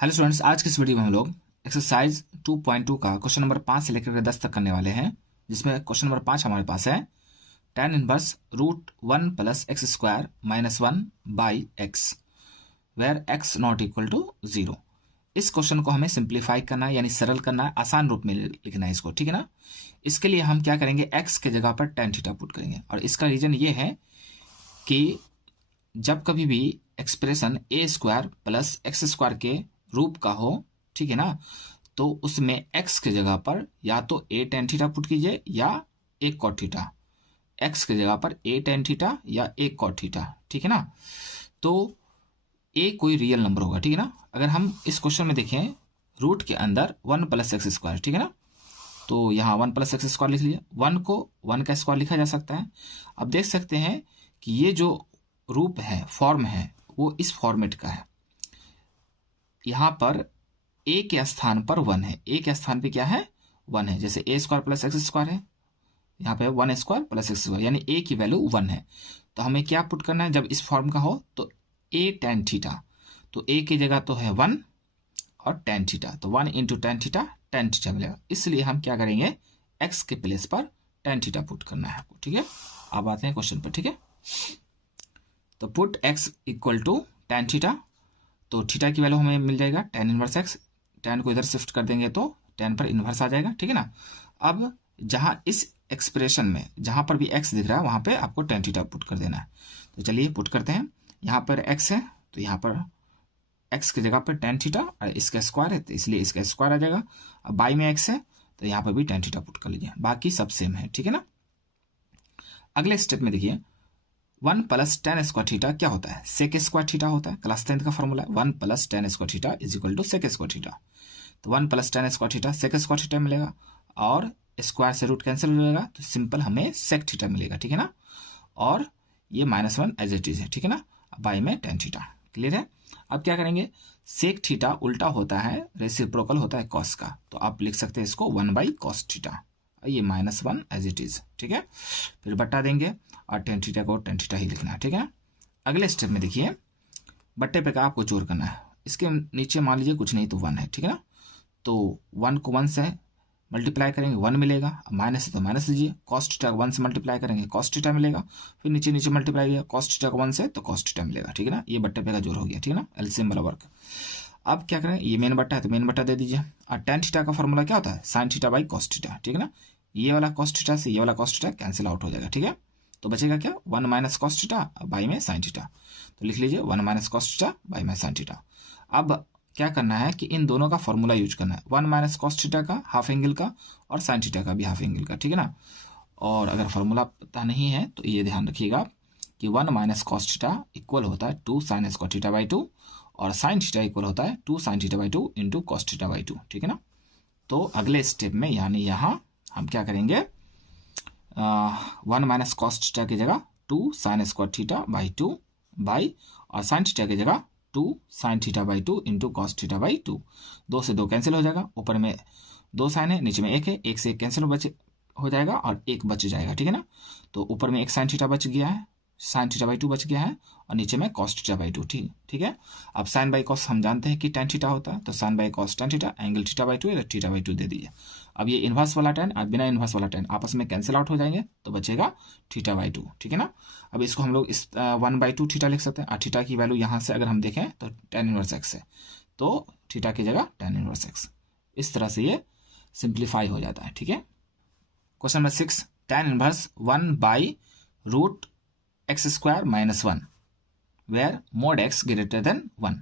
Hello students, आज की इस वीडियो में हम लोग एक्सरसाइज 2.2 का क्वेश्चन नंबर 5 से लेकर 10 तक करने वाले हैं, जिसमें क्वेश्चन नंबर 5 हमारे पास है tan inverse root 1 plus x square minus 1 by x where x not equal to 0। इस क्वेश्चन को हमें सिंप्लीफाई करना है, यानी सरल करना है, आसान रूप में लिखना है इसको, ठीक है ना। इसके लिए हम क्या करेंगे, एक्स के जगह पर tan थीटा पुट करेंगे, और इसका रीजन ये है कि जब कभी भी expression a square plus x square के रूप का हो, ठीक है ना, तो उसमें x के जगह पर या तो a tan थीटा पुट कीजिए या a cot थीटा। x के जगह पर a tan थीटा या a cot थीटा, ठीक है ना। तो a कोई रियल नंबर होगा, ठीक है ना। अगर हम इस क्वेश्चन में देखें, रूट के अंदर 1 प्लस एक्स स्क्वायर, ठीक है ना, तो यहाँ 1 प्लस एक्स स्क्वायर लिख लीजिए। 1 को 1 का स्क्वायर लिखा जा सकता है। अब देख सकते हैं कि ये जो रूप है, फॉर्म है, वो इस फॉर्मेट का है। यहाँ पर a के स्थान पर 1 है, a के स्थान पे क्या है, 1 है। जैसे a square plus x square है, यहाँ पे 1 स्क्वायर प्लस एक्स स्क्वायर, यानी a की वैल्यू 1 है। तो हमें क्या पुट करना है, जब इस फॉर्म का हो तो a tan थीटा, तो a की जगह तो है 1 और tan थीटा, तो 1 इंटू tan थीटा मिलेगा। इसलिए हम क्या करेंगे, x के प्लेस पर tan थीटा पुट करना है आपको, ठीक है। अब आते हैं क्वेश्चन पर, ठीक है। तो put x equal to tan theta, तो थीटा की वैल्यू हमें मिल जाएगा tan इनवर्स x। tan को इधर शिफ्ट कर देंगे तो tan पर इनवर्स आ जाएगा, ठीक है ना। अब जहाँ इस एक्सप्रेशन में जहाँ पर भी x दिख रहा है वहाँ पे आपको tan थीटा पुट कर देना है। तो चलिए पुट करते हैं। यहाँ पर x है तो यहाँ पर x की जगह पर tan थीटा, और इसका स्क्वायर है तो इसलिए इसका स्क्वायर आ जाएगा। अब बाई में x है तो यहाँ पर भी tan थीटा पुट कर लीजिए, बाकी सब सेम है, ठीक है ना। अगले स्टेप में देखिए, 1 प्लस tan स्क्वायर थीटा क्या होता है, सेक स्क्वायर थीटा होता है। क्लास 10th का फॉर्मूला है 1 plus tan square theta is equal to sec square theta. तो 1 plus tan square theta sec square theta मिलेगा, और स्क्वायर से रूट कैंसिल हो जाएगा तो सिंपल हमें सेक थीटा मिलेगा, ठीक है ना। और ये -1 एज इट इज है, ठीक है ना। बाई में tan थीटा, क्लियर है। अब क्या करेंगे, सेक थीटा उल्टा होता है, रेसिप्रोकल होता है कॉस का, तो आप लिख सकते हैं इसको 1 बाई कॉस थीटा, ये -1 एज इट इज, ठीक है। फिर बट्टा देंगे और tan थीटा को tan थीटा ही लिखना है, ठीक है। अगले स्टेप में देखिए, बट्टे पे का आपको जोड़ करना है। इसके नीचे मान लीजिए कुछ नहीं तो 1 है, ठीक है ना। तो 1 को 1 से मल्टीप्लाई करेंगे 1 मिलेगा, माइनस है तो माइनस लीजिए। कॉस थीटा 1 से मल्टीप्लाई करेंगे कॉस थीटा मिलेगा, फिर नीचे नीचे मल्टीप्लाई किया कॉस थीटा को 1 से तो कॉस थीटा मिलेगा, ठीक है ना। ये बट्टे पे का जोड़ हो गया, ठीक है ना, एलसीएम वाला वर्क। अब क्या करें, ये मेन बट्टा है तो मेन बट्टा दे दीजिए। और tan थीटा का फॉर्मूला क्या होता है, sine theta by cos theta, ठीक है ना। ये वाला कॉस थीटा से ये वाला कॉस थीटा कैंसिल आउट हो जाएगा, ठीक है। तो बचेगा क्या, 1 माइनस कॉस थीटा बाई में साइन थीटा। तो लिख लीजिए 1 माइनस कॉस थीटा बाई में साइन थीटा। अब क्या करना है कि इन दोनों का फॉर्मूला यूज करना है, 1 माइनस कॉस थीटा का हाफ एंगल का और साइन थीटा का भी हाफ एंगल का, ठीक है ना। और अगर फॉर्मूला पता नहीं है तो ये ध्यान रखिएगा कि 1 माइनस कॉस थीटा इक्वल होता है 2 साइन स्क्वायर थीटा बाई 2, और साइन थीटा इक्वल होता है 2 sine theta by 2 into cos theta by 2, ठीक है ना। तो अगले स्टेप में यानी यहाँ हम क्या करेंगे, 1 माइनस कॉस थीटा की जगह 2 sine square theta by 2 by, और साइन थीटा की जगह 2 sine theta by 2 into cos theta by 2। 2 से 2 कैंसिल हो जाएगा, ऊपर में 2 साइन है, नीचे में 1 है, 1 से 1 कैंसिल हो जाएगा और 1 बच जाएगा, ठीक है ना। तो ऊपर में 1 साइन थीटा बच गया है, साइन थीटा बाई 2 बच गया है, और नीचे में कॉस थीटा बाई 2, ठीक है। अब साइन बाई कॉस हम जानते हैं कि tan थीटा होता है, तो sine by cos tan theta, angle theta by 2 या थीटा बाई 2 दे दीजिए। अब ये इन्वर्स वाला tan और बिना इन्वर्स वाला tan आपस में कैंसिल आउट हो जाएंगे, तो बचेगा थीटा बाई 2, ठीक है ना। अब इसको हम लोग इस 1 बाई 2 थीटा लिख सकते हैं, और थीटा की वैल्यू यहाँ से अगर हम देखें तो tan इनवर्स x है, तो थीटा की जगह tan इनवर्स x। इस तरह से ये सिंप्लीफाई हो जाता है, ठीक है। Question number 6, tan inverse 1 by root x square minus 1 where mod x greater than 1।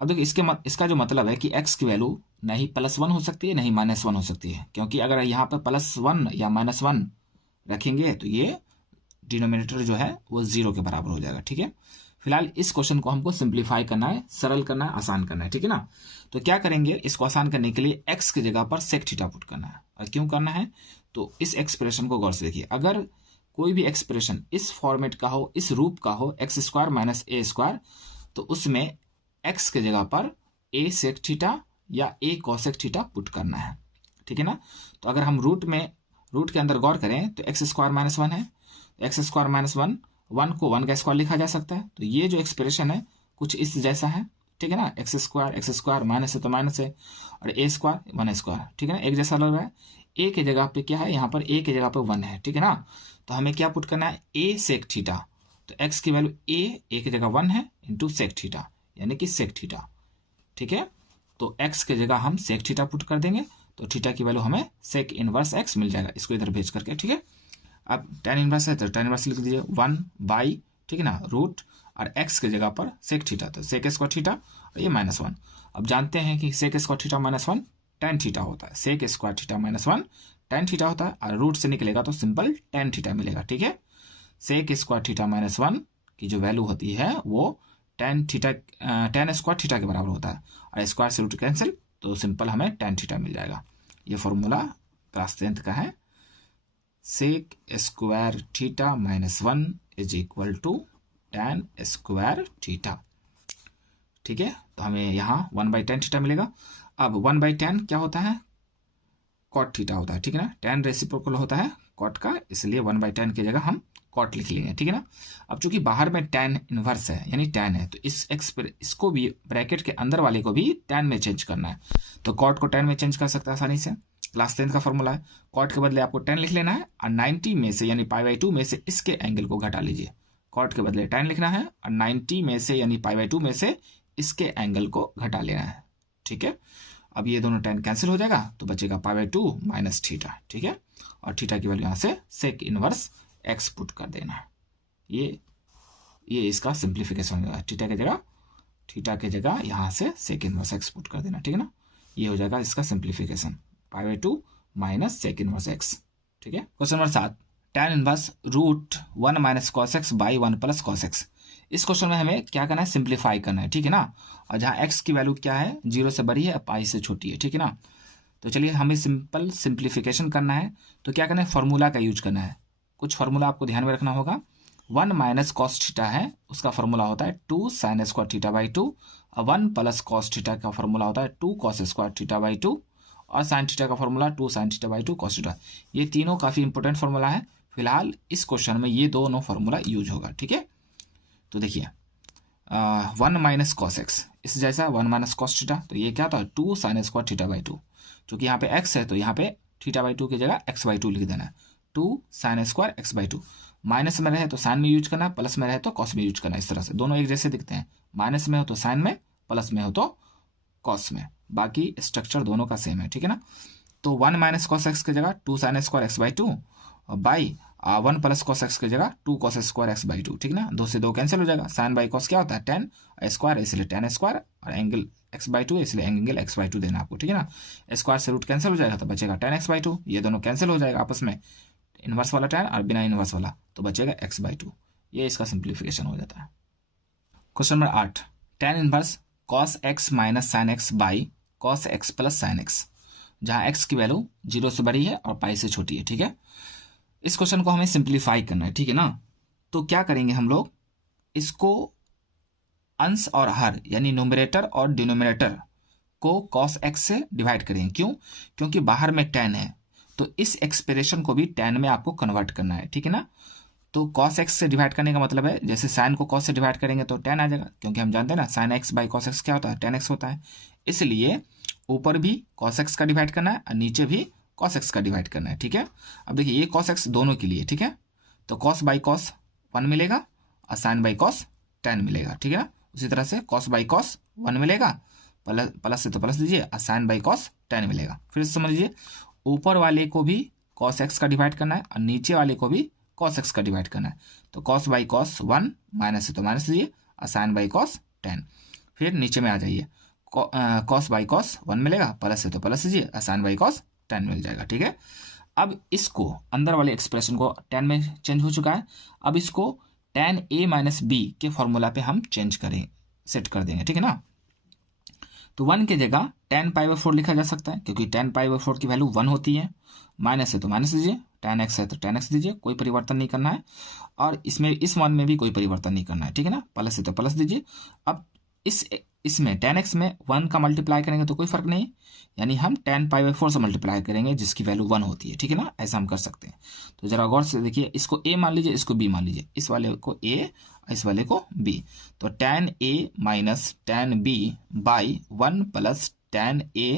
अब देखिए इसका जो मतलब है कि x की वैल्यू नहीं +1 हो सकती है नहीं -1 हो सकती है, क्योंकि अगर यहाँ पर +1 या -1 रखेंगे तो ये डिनोमिनेटर जो है वो 0 के बराबर हो जाएगा, ठीक है। फिलहाल इस क्वेश्चन को हमको सिंप्लीफाई करना है, सरल करना है, आसान करना है, ठीक है ना। तो क्या करेंगे, इसको आसान करने के लिए x की जगह पर सेक थीटा पुट करना है। और क्यों करना है, तो इस एक्सप्रेशन को गौर से देखिए। अगर कोई भी एक्सप्रेशन इस फॉर्मेट का हो, इस रूप का हो, एक्स स्क्वायर माइनस ए स्क्वायर, तो उसमें x के जगह पर a सेक थीटा या a कॉसेक थीटा पुट करना है, ठीक है ना। तो अगर हम रूट के अंदर गौर करें तो एक्स स्क्वायर माइनस 1 है, एक्स स्क्वायर माइनस 1 को 1 का स्क्वायर लिखा जा सकता है। तो ये जो एक्सप्रेशन है कुछ इस जैसा है, ठीक है ना, एक्स स्क्वायर माइनस है तो माइनस है, और ए स्क्वायर 1 स्क्वायर, ठीक है ना, एक जैसा लग रहा है। ए की जगह पे क्या है, यहाँ पर ए की जगह पे 1 है, ठीक है ना। तो हमें क्या पुट करना है, ए सेक थीटा। तो एक्स की वैल्यू ए की जगह 1 है इंटू सेक थीटा, यानी कि सेक थीटा, ठीक है। तो एक्स की जगह हम सेक थीटा पुट कर देंगे, तो थीटा की वैल्यू हमें सेक इनवर्स एक्स मिल जाएगा, इसको इधर भेज करके, ठीक है। अब टेन इनवर्स है तो टेन इनवर्स लिख दीजिए 1 बाई, ठीक है ना, रूट, और एक्स की जगह पर सेक थीटा, तो सेक स्क्वायर थीटा और ये -1। अब जानते हैं कि sec square theta -1 tan theta होता है, sec square theta -1 tan theta होता है, और रूट से निकलेगा तो सिंपल टेन थीटा मिलेगा, ठीक है। सेक स्क्वायर थीटा -1 की जो वैल्यू होती है वो टेन स्क्वायर थीटा के बराबर होता है, और स्क्वायर से रूट कैंसिल, तो सिंपल हमें टेन थीटा मिल जाएगा। ये फॉर्मूला क्लास 10th का है, sec square theta -1 is equal to tan square theta, ठीक है। तो हमें यहाँ 1/10 थीटा मिलेगा। अब 1/10 क्या होता है, कॉट थीटा होता है, ठीक है ना, टेन रेसिप्रोकल होता है कॉट का, इसलिए 1/10 की जगह हम कॉट लिख लेंगे, ठीक है ना। अब चूंकि बाहर में टेन इनवर्स है यानी टेन है, तो इसको भी ब्रैकेट के अंदर वाले को भी टेन में चेंज करना है, तो कॉट को टेन में चेंज कर सकते हैं आसानी से। क्लास 10 का फॉर्मूला है, कॉट के बदले आपको 10 लिख लेना है, और 90 में से यानी π/2 में से इसके एंगल को घटा लीजिए। कॉट के बदले 10 लिखना है, और 90 में से यानी π/2 में से इसके एंगल को घटा लेना है, ठीक है। अब ये दोनों 10 कैंसिल हो जाएगा, तो बचेगा π/2 माइनस थीटा, ठीक है। और थीटा की वैल्यू यहाँ से सेक इनवर्स एक्स पुट कर देना है। ये इसका सिंप्लीफिकेशन हो जाएगा, थीटा की जगह यहाँ से सेक इनवर्स एक्स पुट कर देना, ठीक है ना। ये हो जाएगा इसका simplification, π/2 minus sec inverse x, ठीक है। Question number 7, tan inverse root 1 minus cos x by 1 plus cos x. इस क्वेश्चन में हमें क्या करना है, सिंप्लीफाई करना है, ठीक है ना। और जहाँ एक्स की वैल्यू क्या है, 0 से बड़ी है, पाई से छोटी है, ठीक है ना। तो चलिए हमें सिंपल सिंप्लीफिकेशन करना है, तो क्या करना है, फॉर्मूला का यूज करना है। कुछ फॉर्मूला आपको ध्यान में रखना होगा। 1 माइनस कॉस थीटा है, उसका फॉर्मूला होता है 2 साइन स्क्वायर थीटा बाई 2, और 1 प्लस कॉस थीटा का फॉर्मूला होता है 2 कॉस स्क्वायर थीटा बाई 2, और साइन थीटा का formula 2 sine theta by 2 cos theta. ये तीनों काफ़ी इंपॉर्टेंट फॉर्मूला है, फिलहाल इस क्वेश्चन में ये दोनों फॉर्मूला यूज होगा, ठीक है। तो देखिए 1 माइनस कॉस एक्स, इस जैसा 1 माइनस कॉस थीटा, तो ये क्या था, 2 साइन स्क्वायर थीटा बाई 2, चूँकि यहाँ पे एक्स है तो यहाँ पे थीटा बाई 2 की जगह x/2 लिख देना है, 2 साइन स्क्वायर x/2। माइनस में रहे तो साइन में यूज करना, प्लस में रहे तो कॉस में यूज करना, इस तरह से दोनों एक जैसे दिखते हैं, माइनस में हो तो साइन में, प्लस में हो तो कॉस में, बाकी स्ट्रक्चर दोनों का सेम है, ठीक है ना। तो 1 माइनस कॉस एक्स की जगह 2 sine square x/2 by 1 plus cos x की जगह 2 कॉस स्क्वायर x/2, ठीक ना, 2 से 2 कैंसिल हो जाएगा। साइन बाई कॉस क्या होता है, tan स्क्वायर, इसलिए tan स्क्वायर, और एंगल x/2 इसलिए एंगल x/2 देना आपको, ठीक है ना। स्क्वायर से रूट कैंसिल हो जाएगा तो बचेगा tan x/2, ये दोनों कैंसिल हो जाएगा आपस में, इनवर्स वाला tan और बिना इनवर्स वाला, तो बचेगा x/2। ये इसका सिंप्लीफिकेशन हो जाता है। Question number 8, tan inverse cos x minus sine x by cos x plus sine x, जहाँ x की वैल्यू 0 से बड़ी है और पाई से छोटी है, ठीक है। इस क्वेश्चन को हमें सिंप्लीफाई करना है, ठीक है ना। तो क्या करेंगे हम लोग, इसको अंश और हर यानी न्यूमरेटर और डिनोमिनेटर को cos x से डिवाइड करेंगे। क्यों, क्योंकि बाहर में tan है, तो इस एक्सप्रेशन को भी tan में आपको कन्वर्ट करना है, ठीक है ना। तो cos x से डिवाइड करने का मतलब है, जैसे sin को cos से डिवाइड करेंगे तो tan आ जाएगा, क्योंकि हम जानते हैं ना sin x by cos x क्या होता है, tan x होता है। इसलिए ऊपर भी cos x का डिवाइड करना है और नीचे भी cos x का डिवाइड करना है, ठीक है। अब देखिए ये cos x दोनों के लिए, ठीक है, तो cos बाई cos 1 मिलेगा और sin बाई cos tan मिलेगा, ठीक है ना। उसी तरह से cos बाई cos 1 मिलेगा, प्लस से तो प्लस दीजिए, और sin बाई cos tan मिलेगा। फिर से समझ लीजिए, ऊपर वाले को भी cos x का डिवाइड करना है और नीचे वाले को भी cos x का डिवाइड करना है, तो cos बाई cos 1 माइनस से तो माइनस दीजिए, और sin बाई cos tan। फिर नीचे में आ जाइए, cos बाई cos 1 मिलेगा, प्लस से तो प्लस दीजिए, और sin बाई cos tan मिल जाएगा, ठीक है। अब इसको अंदर वाले एक्सप्रेशन को tan में चेंज हो चुका है, अब इसको tan a माइनस b के फॉर्मूला पे हम चेंज करें, सेट कर देंगे, ठीक है ना। तो 1 की जगह tan π/4 लिखा जा सकता है, क्योंकि tan π/4 की वैल्यू 1 होती है। माइनस है तो माइनस दीजिए, tan x है तो tan x दीजिए, कोई परिवर्तन नहीं करना है, और इसमें इस 1 में भी कोई परिवर्तन नहीं करना है, ठीक है ना। प्लस है तो प्लस दीजिए। अब इसमें tan x में 1 का मल्टीप्लाई करेंगे तो कोई फर्क नहीं, यानी हम tan π/4 से मल्टीप्लाई करेंगे जिसकी वैल्यू 1 होती है, ठीक है ना। ऐसा हम कर सकते हैं। तो जरा गौर से देखिए, इसको a मान लीजिए, इसको b मान लीजिए, इस वाले को a इस वाले को b। तो tan a minus tan b by 1 plus tan a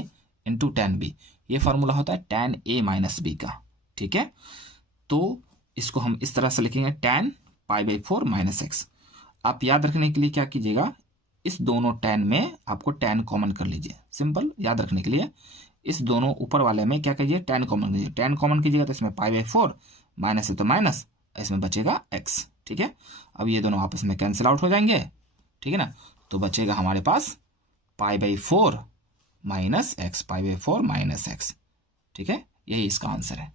into tan b, ये फॉर्मूला होता है tan a माइनस b का। ठीक है, तो इसको हम इस तरह से लिखेंगे tan pi by 4 minus x. आप याद रखने के लिए क्या कीजिएगा, इस दोनों tan में आपको tan कॉमन कर लीजिए, सिंपल याद रखने के लिए। इस दोनों ऊपर वाले में क्या कीजिए, tan कॉमन कीजिए। tan कॉमन कीजिएगा तो इसमें पाई बाई 4 माइनस है तो माइनस, इसमें बचेगा x। ठीक है, अब ये दोनों आपस में कैंसिल आउट हो जाएंगे। ठीक है ना, तो बचेगा हमारे पास pi by 4 minus x, pi by 4 minus x. ठीक है, यही इसका आंसर है।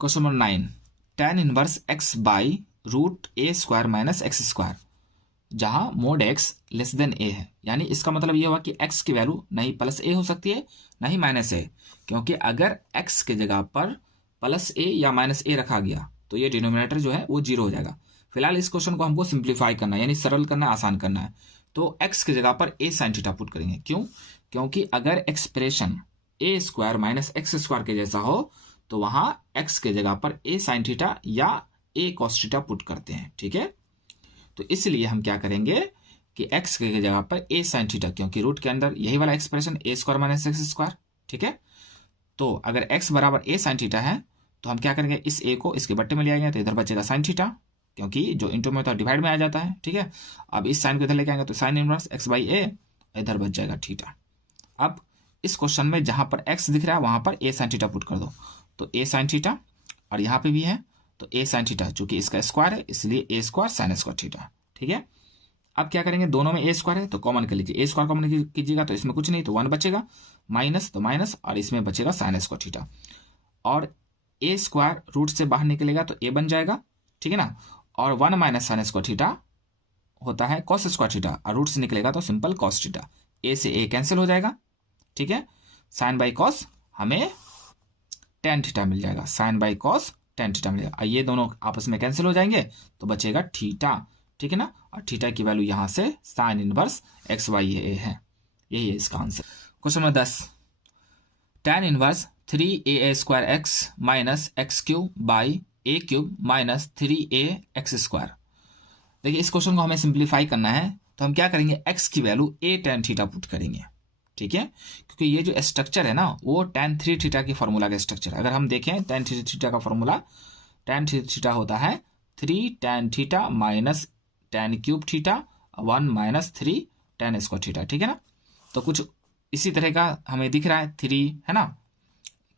Question number 9, tan inverse x by root a square minus x square, जहां mod x less than a है। यानी इसका मतलब ये हुआ कि x की वैल्यू नहीं प्लस a हो सकती है, नहीं माइनस a, क्योंकि अगर x के जगह पर प्लस a या माइनस a रखा गया तो ये डिनोमिनेटर जो है वो 0 हो जाएगा। फिलहाल इस क्वेश्चन को हमको सिंप्लीफाई करना है, यानी सरल करना है, आसान करना है। तो x की जगह पर a साइन थीटा पुट करेंगे। क्यों? क्योंकि अगर expression a square minus x square के जैसा हो तो वहां x के जगह पर a साइन थीटा या a कॉस थीटा पुट करते हैं। ठीक है, तो इसलिए हम क्या करेंगे कि x की जगह पर a साइन थीटा, क्योंकि रूट के अंदर यही वाला expression a square minus x square. ठीक है, तो अगर x बराबर a साइन थीटा है तो हम क्या करेंगे, इस a को इसके बट्टे में ले आएंगे तो इधर बचेगा साइन थीटा, क्योंकि जो इंटू में होता है डिवाइड में आ जाता है। ठीक है, अब इस साइन को इधर लेके आएंगे तो sine inverse x by a, इधर बच जाएगा थीटा। अब इस क्वेश्चन में जहां पर x दिख रहा है वहां पर a साइन थीटा पुट कर दो, तो a साइन थीटा, और यहाँ पे भी है तो a साइन थीटा, चूंकि इसका स्क्वायर है इसलिए a square sine square theta. ठीक है, अब क्या करेंगे, दोनों में a स्क्वायर है तो कॉमन कर लीजिए, a स्क्वायर कॉमन कीजिएगा तो इसमें कुछ नहीं तो 1 बचेगा, माइनस तो माइनस, और इसमें बचेगा साइन स्क्वायर थीटा। और a स्क्वायर रूट से बाहर निकलेगा तो a बन जाएगा। ठीक है ना, और 1 माइनस साइन स्क्वायर थीटा होता है कॉस स्क्वायर थीटा, और रूट से निकलेगा तो सिंपल कॉस थीटा, a से a कैंसिल हो जाएगा। ठीक है, साइन बाई कॉस हमें टेन थीटा मिल जाएगा, sine by cos tan theta मिल जाएगा। ये दोनों आपस में कैंसिल हो जाएंगे तो बचेगा थीटा। ठीक है ना, और थीटा की वैल्यू यहां से साइन इनवर्स एक्स बाई ए है। यही है इसका answer. Question number 10, tan inverse 3a square x minus x cube by A cube minus 3a x square. देखिए इस क्वेश्चन को हमें सिंप्लीफाई करना है तो हम क्या करेंगे, x की value a tan theta put करेंगे। ठीक है, क्योंकि ये जो स्ट्रक्चर है ना वो tan 3 थीटा की फॉर्मूला का स्ट्रक्चर है। अगर हम देखें tan 3 थीटा का फॉर्मूला, tan 3 थीटा होता है 3 tan theta minus tan cube theta 1 minus 3 tan square theta. ठीक है ना, तो कुछ इसी तरह का हमें दिख रहा है, 3 है ना,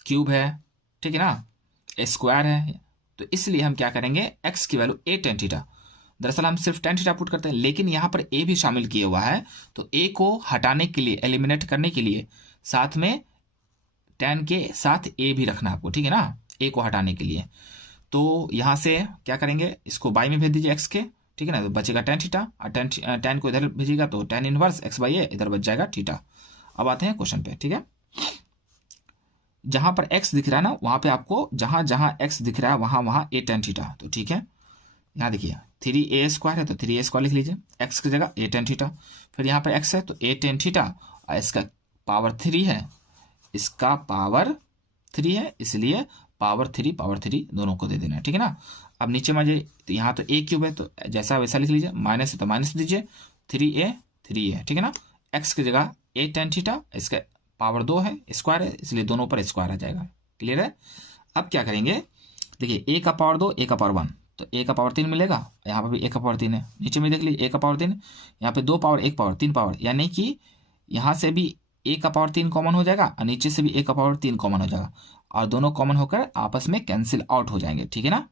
क्यूब है, ठीक है ना, स्क्वायर है, तो इसलिए हम क्या करेंगे, x की वैल्यू a tan थीटा। दरअसल हम सिर्फ tan थीटा पुट करते हैं, लेकिन यहाँ पर a भी शामिल किया हुआ है, तो a को हटाने के लिए, एलिमिनेट करने के लिए साथ में tan के साथ a भी रखना आपको। ठीक है ना, a को हटाने के लिए तो यहाँ से क्या करेंगे, इसको बाई में भेज दीजिए x के। ठीक है ना, तो बचेगा tan थीटा, और tan को इधर भेजिएगा तो tan इनवर्स x बाई ए, इधर बच जाएगा थीटा। अब आते हैं क्वेश्चन पे। ठीक है, जहां पर x दिख रहा है ना वहां पे आपको जहां जहां x दिख रहा है वहां वहां a tan थीटा। तो ठीक है, यहाँ देखिए 3a स्क्वायर है तो 3a स्क्वायर लिख लीजिए, x की जगह a tan थीटा। फिर यहाँ पर x है तो a tan थीटा, और इसका पावर 3 है, इसका पावर 3 है, इसलिए पावर 3 दोनों को दे देना है। ठीक है ना, अब नीचे में तो यहाँ तो a क्यूब है तो जैसा वैसा लिख लीजिए, माइनस है तो माइनस दीजिए, 3a 3 है। ठीक है ना, x की जगह a tan थीटा, इसका पावर 2 है, स्क्वायर है, इसलिए दोनों पर स्क्वायर आ जाएगा। क्लियर है, अब क्या करेंगे, देखिए a का पावर 2, a का पावर 1, तो a का पावर 3 मिलेगा, यहाँ पर भी a का पावर 3 है, नीचे में देख लीजिए a का पावर 3, यहाँ पे 2 पावर 1 पावर 3 पावर, यानी कि यहाँ से भी a का पावर 3 कॉमन हो जाएगा और नीचे से भी a का पावर 3 कॉमन हो जाएगा, और दोनों कॉमन होकर आपस में कैंसिल आउट हो जाएंगे। ठीक है ना,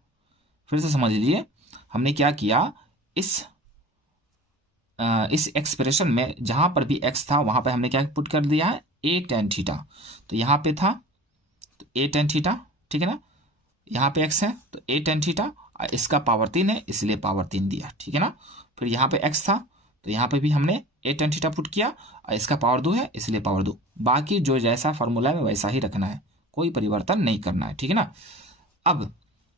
फिर से समझ लीजिए हमने क्या किया, इस एक्सप्रेशन में जहां पर भी x था वहां पर हमने क्या पुट कर दिया है, a tan थीटा। तो यहाँ पे था तो a tan थीटा, ठीक है ना, यहाँ पे x है तो a tan थीटा, इसका पावर 3 है इसलिए पावर 3 दिया। ठीक है ना, फिर यहाँ पे x था तो यहाँ पे भी हमने a tan थीटा पुट किया, और इसका पावर 2 है इसलिए पावर 2। बाकी जो जैसा फॉर्मूला है वैसा ही रखना है, कोई परिवर्तन नहीं करना है। ठीक है ना, अब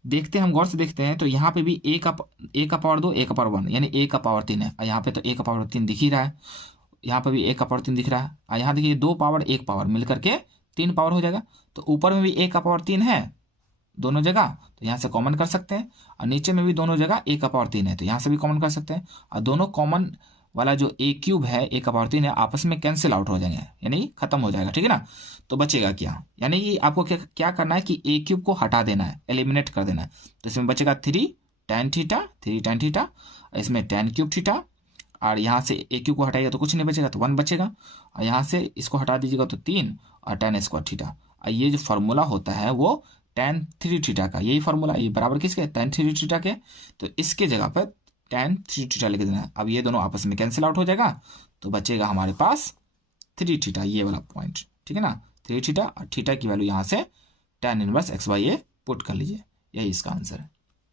देखते हैं, हम गौर से देखते हैं तो यहाँ पे भी a का पावर 2, a का पावर 1, यानी a का पावर 3 है, और यहाँ पे तो a का पावर 3 दिख ही रहा है, यहाँ पे भी a का पावर 3 दिख रहा है, और यहाँ देखिए 2 पावर 1 पावर मिल करके 3 पावर हो जाएगा, तो ऊपर में भी a का पावर 3 है, दोनों जगह, तो यहाँ से कॉमन कर सकते हैं। और नीचे में भी दोनों जगह a का पावर 3 है, तो यहाँ से भी कॉमन कर सकते हैं। और दोनों कॉमन वाला जो a क्यूब है, a का पावर 3 है, आपस में कैंसिल आउट हो जाएंगे, यानी खत्म हो जाएगा, ठीक है ना। तो बचेगा क्या, यानी कि आपको क्या करना है कि a क्यूब को हटा देना है, एलिमिनेट कर देना है। तो इसमें बचेगा 3 tan थीटा, 3 tan थीटा, इसमें tan क्यूब थीटा, और यहाँ से a क्यूब को हटाइएगा तो कुछ नहीं बचेगा, तो 1 बचेगा। और यहाँ से इसको हटा दीजिएगा तो 3 और tan स्क्वायर थीटा। और ये जो फार्मूला होता है वो tan 3 थीटा का, यही फार्मूला, ये बराबर किसके, tan 3 थीटा के। तो इसके जगह पर tan 3 थीटा लिख देना है। अब ये दोनों आपस में कैंसिल आउट हो जाएगा, तो बचेगा हमारे पास 3 थीटा, ये वाला पॉइंट, ठीक है ना। 3 थीटा, और थीटा की वैल्यू यहाँ से tan इनवर्स x/a पुट कर लीजिए, यही इसका आंसर है।